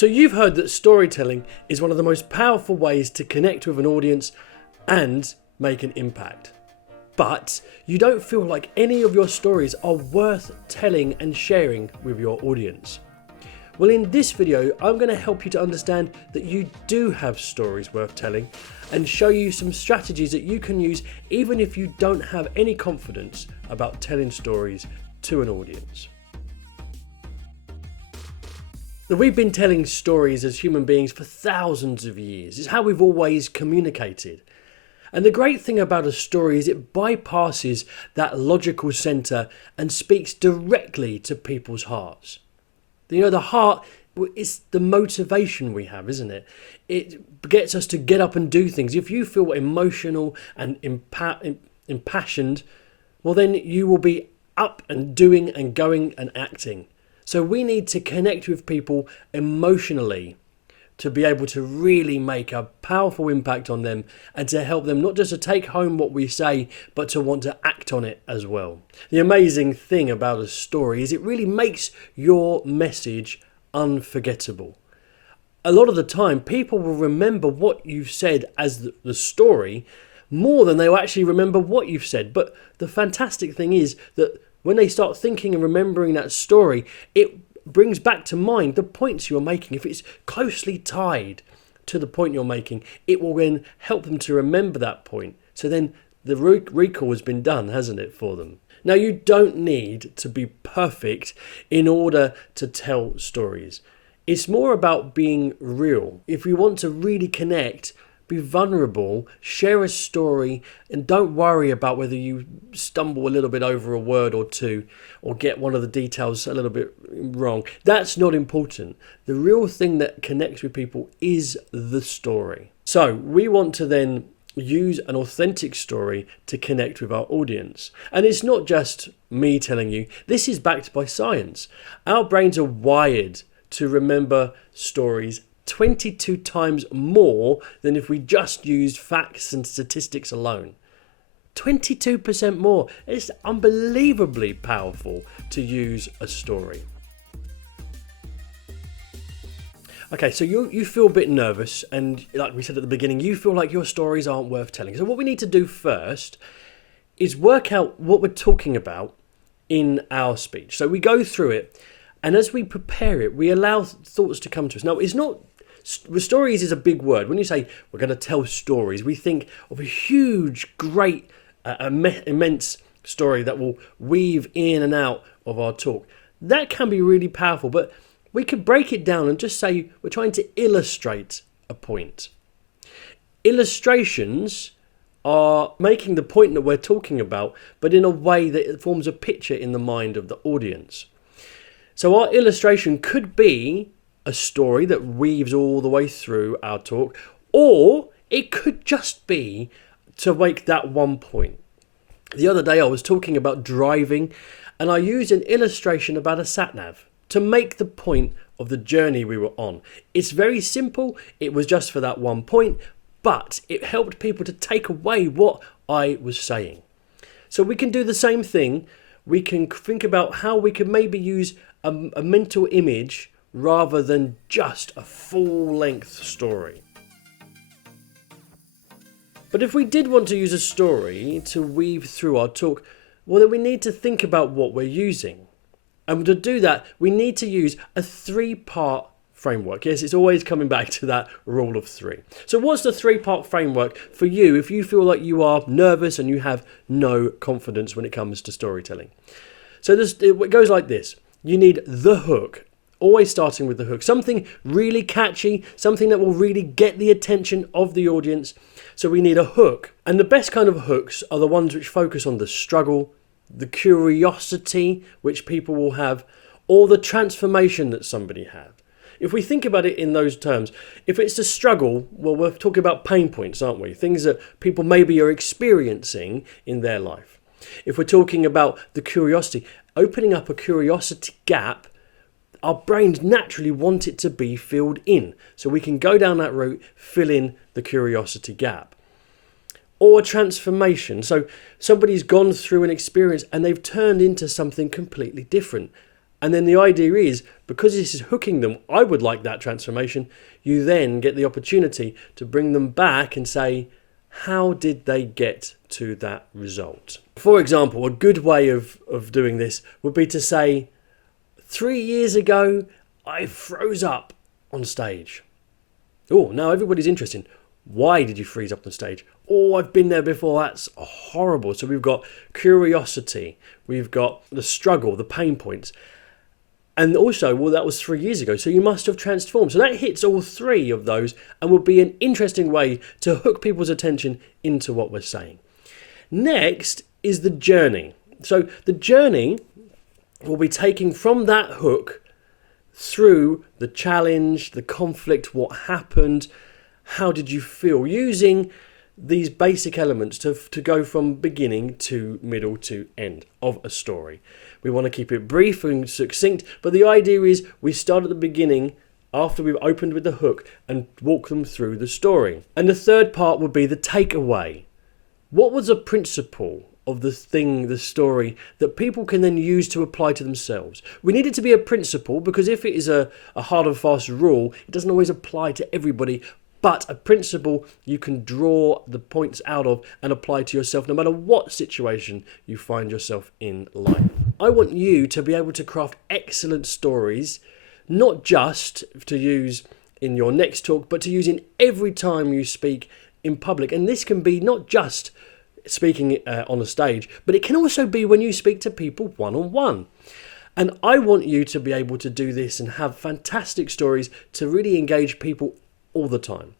So you've heard that storytelling is one of the most powerful ways to connect with an audience and make an impact. But you don't feel like any of your stories are worth telling and sharing with your audience. Well, in this video, I'm going to help you to understand that you do have stories worth telling and show you some strategies that you can use even if you don't have any confidence about telling stories to an audience. We've been telling stories as human beings for thousands of years. It's how we've always communicated. And the great thing about a story is it bypasses that logical centre and speaks directly to people's hearts. You know, the heart is the motivation we have, isn't it? It gets us to get up and do things. If you feel emotional and impassioned, well then you will be up and doing and going and acting. So we need to connect with people emotionally to be able to really make a powerful impact on them and to help them not just to take home what we say, but to want to act on it as well. The amazing thing about a story is it really makes your message unforgettable. A lot of the time, people will remember what you've said as the story more than they will actually remember what you've said. But the fantastic thing is that when they start thinking and remembering that story, it brings back to mind the points you're making. If it's closely tied to the point you're making, it will then help them to remember that point. So then the recall has been done, hasn't it, for them? Now, you don't need to be perfect in order to tell stories. It's more about being real. If you want to really connect, be vulnerable, share a story, and don't worry about whether you stumble a little bit over a word or two or get one of the details a little bit wrong. That's not important. The real thing that connects with people is the story. So we want to then use an authentic story to connect with our audience. And it's not just me telling you, this is backed by science. Our brains are wired to remember stories 22 times more than if we just used facts and statistics alone. 22% more. It's unbelievably powerful to use a story. Okay, so you feel a bit nervous, and like we said at the beginning, you feel like your stories aren't worth telling. So what we need to do first is work out what we're talking about in our speech. So we go through it, and as we prepare it, we allow thoughts to come to us. Now, it's not... Stories is a big word. When you say we're going to tell stories, we think of a huge, great, immense story that will weave in and out of our talk. That can be really powerful, but we could break it down and just say we're trying to illustrate a point. Illustrations are making the point that we're talking about, but in a way that it forms a picture in the mind of the audience. So our illustration could be a story that weaves all the way through our talk, or it could just be to make that one point. The other day I was talking about driving, and I used an illustration about a sat-nav to make the point of the journey we were on. It's very simple. It was just for that one point, but it helped people to take away what I was saying. So we can do the same thing. We can think about how we can maybe use a mental image rather than just a full-length story. But if we did want to use a story to weave through our talk, well, then we need to think about what we're using. And to do that, we need to use a 3-part framework. Yes, it's always coming back to that rule of 3. So what's the 3-part framework for you if you feel like you are nervous and you have no confidence when it comes to storytelling? So it goes like this. You need the hook. Always starting with the hook. Something really catchy, something that will really get the attention of the audience. So we need a hook. And the best kind of hooks are the ones which focus on the struggle, the curiosity which people will have, or the transformation that somebody had. If we think about it in those terms, if it's the struggle, well, we're talking about pain points, aren't we? Things that people maybe are experiencing in their life. If we're talking about the curiosity, opening up a curiosity gap, our brains naturally want it to be filled in. So we can go down that route, fill in the curiosity gap. Or transformation. So somebody's gone through an experience and they've turned into something completely different. And then the idea is, because this is hooking them, I would like that transformation. You then get the opportunity to bring them back and say, how did they get to that result? For example, a good way of doing this would be to say, 3 years ago, I froze up on stage. Oh, now everybody's interested. Why did you freeze up on stage? Oh, I've been there before. That's horrible. So we've got curiosity. We've got the struggle, the pain points. And also, well, that was 3 years ago. So you must have transformed. So that hits all three of those and will be an interesting way to hook people's attention into what we're saying. Next is the journey. So the journey will be taking from that hook through the challenge, the conflict, what happened, how did you feel, using these basic elements to go from beginning to middle to end of a story. We want to keep it brief and succinct, but the idea is we start at the beginning after we've opened with the hook and walk them through the story. And the third part would be the takeaway. What was a principle of the thing, the story, that people can then use to apply to themselves? We need it to be a principle, because if it is a hard and fast rule, it doesn't always apply to everybody. But a principle you can draw the points out of and apply to yourself no matter what situation you find yourself in life. I want you to be able to craft excellent stories, not just to use in your next talk, but to use in every time you speak in public. And this can be not just speaking on a stage, but it can also be when you speak to people one-on-one. And I want you to be able to do this and have fantastic stories to really engage people all the time.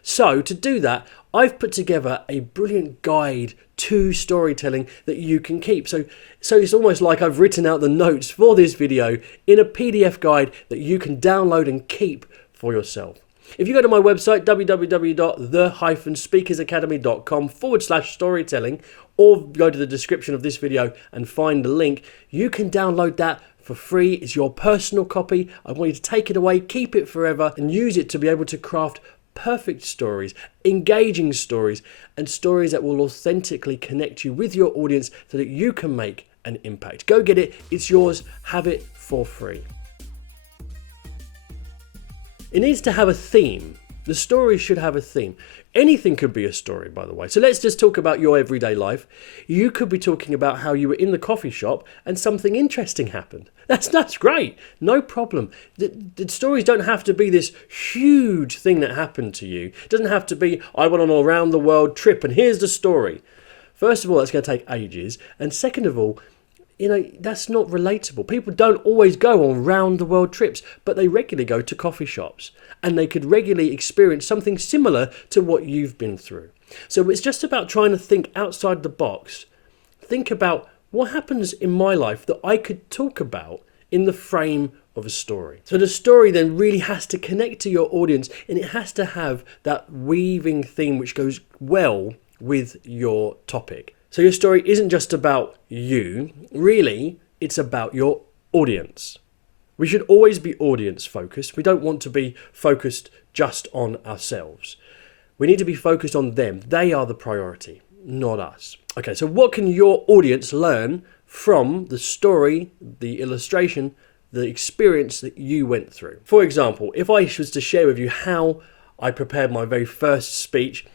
So to do that, I've put together a brilliant guide to storytelling that you can keep. So it's almost like I've written out the notes for this video in a PDF guide that you can download and keep for yourself. If you go to my website, www.the-speakersacademy.com/storytelling, or go to the description of this video and find the link, you can download that for free. It's your personal copy. I want you to take it away, keep it forever, and use it to be able to craft perfect stories, engaging stories, and stories that will authentically connect you with your audience so that you can make an impact. Go get it. It's yours. Have it for free. It needs to have a theme. The story should have a theme. Anything could be a story, by the way. So let's just talk about your everyday life. You could be talking about how you were in the coffee shop and something interesting happened. That's great. No problem. The stories don't have to be this huge thing that happened to you. It doesn't have to be, I went on an around the world trip and here's the story. First of all, that's going to take ages. And second of all, that's not relatable. People don't always go on round the world trips, but they regularly go to coffee shops and they could regularly experience something similar to what you've been through. So it's just about trying to think outside the box. Think about what happens in my life that I could talk about in the frame of a story. So the story then really has to connect to your audience, and it has to have that weaving theme which goes well with your topic. So your story isn't just about you, really, it's about your audience. We should always be audience focused. We don't want to be focused just on ourselves. We need to be focused on them. They are the priority, not us. Okay, so what can your audience learn from the story, the illustration, the experience that you went through? For example, if I was to share with you how I prepared my very first speech,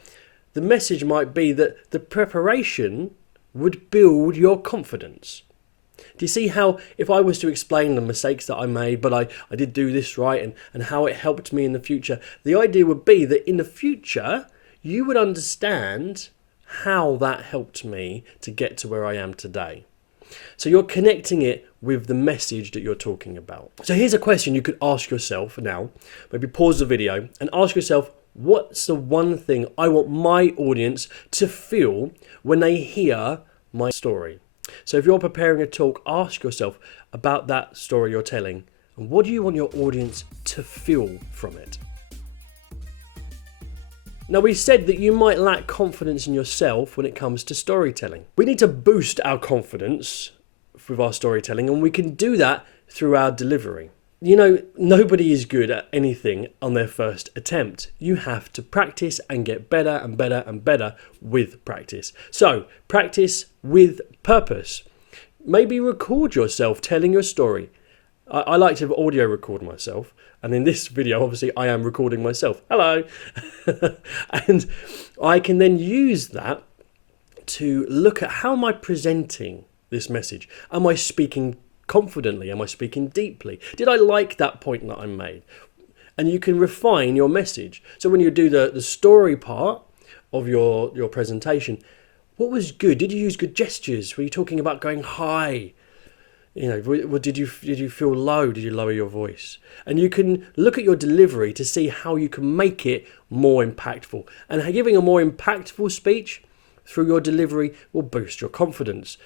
the message might be that the preparation would build your confidence. Do you see how if I was to explain the mistakes that I made, but I did do this right and how it helped me in the future, the idea would be that in the future, you would understand how that helped me to get to where I am today. So you're connecting it with the message that you're talking about. So here's a question you could ask yourself now. Maybe pause the video and ask yourself, what's the one thing I want my audience to feel when they hear my story? So if you're preparing a talk, ask yourself about that story you're telling, and what do you want your audience to feel from it? Now, we said that you might lack confidence in yourself when it comes to storytelling. We need to boost our confidence with our storytelling, and we can do that through our delivery. Nobody is good at anything on their first attempt. You have to practice and get better and better and better with practice. So, practice with purpose. Maybe record yourself telling your story I like to audio record myself. And in this video, obviously, I am recording myself. Hello. And I can then use that to look at how am I presenting this message? Am I speaking confidently? Am I speaking deeply? Did I like that point that I made? And you can refine your message. So when you do the story part of your presentation, what was good? Did you use good gestures? Were you talking about going high? You know, did you feel low? Did you lower your voice? And you can look at your delivery to see how you can make it more impactful. And giving a more impactful speech through your delivery will boost your confidence.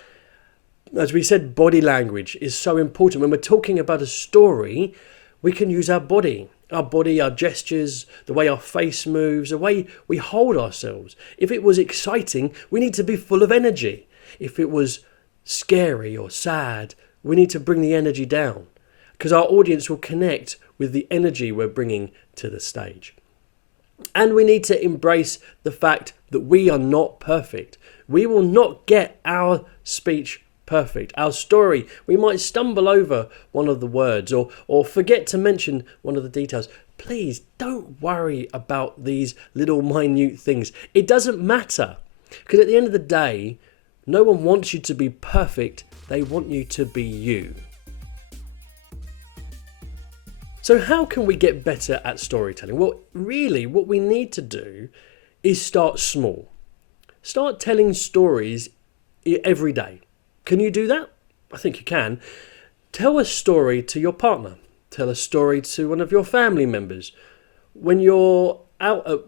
As we said, body language is so important. When we're talking about a story, we can use our body, our gestures, the way our face moves, the way we hold ourselves. If it was exciting, we need to be full of energy. If it was scary or sad, we need to bring the energy down, because our audience will connect with the energy we're bringing to the stage. And we need to embrace the fact that we are not perfect. We will not get our speech perfect. Our story, we might stumble over one of the words or forget to mention one of the details. Please don't worry about these little minute things. It doesn't matter, because at the end of the day, no one wants you to be perfect. They want you to be you. So how can we get better at storytelling? Well, really, what we need to do is start small. Start telling stories every day. Can you do that? I think you can. Tell a story to your partner. Tell a story to one of your family members. When you're out,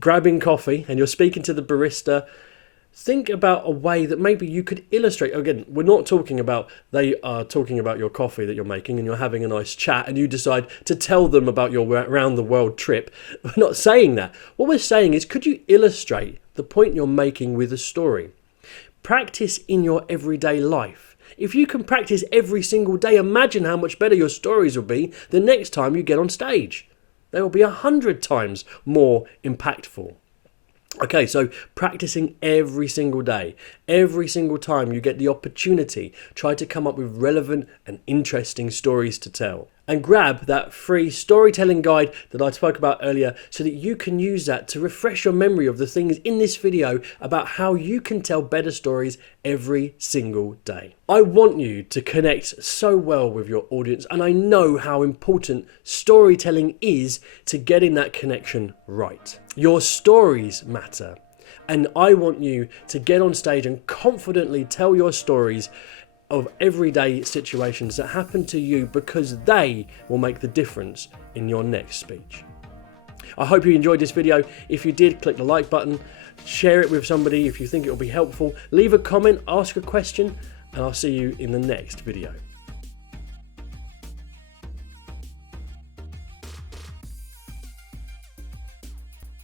grabbing coffee and you're speaking to the barista, think about a way that maybe you could illustrate. Again, we're not talking about they are talking about your coffee that you're making and you're having a nice chat and you decide to tell them about your round the world trip. We're not saying that. What we're saying is, could you illustrate the point you're making with a story? Practice in your everyday life. If you can practice every single day, imagine how much better your stories will be the next time you get on stage. They will be 100 times more impactful. Okay, so practicing every single day, every single time you get the opportunity, try to come up with relevant and interesting stories to tell. And grab that free storytelling guide that I spoke about earlier so that you can use that to refresh your memory of the things in this video about how you can tell better stories every single day. I want you to connect so well with your audience, and I know how important storytelling is to getting that connection right. Your stories matter, and I want you to get on stage and confidently tell your stories of everyday situations that happen to you, because they will make the difference in your next speech. I hope you enjoyed this video. If you did, click the like button, share it with somebody if you think it will be helpful, leave a comment, ask a question, and I'll see you in the next video.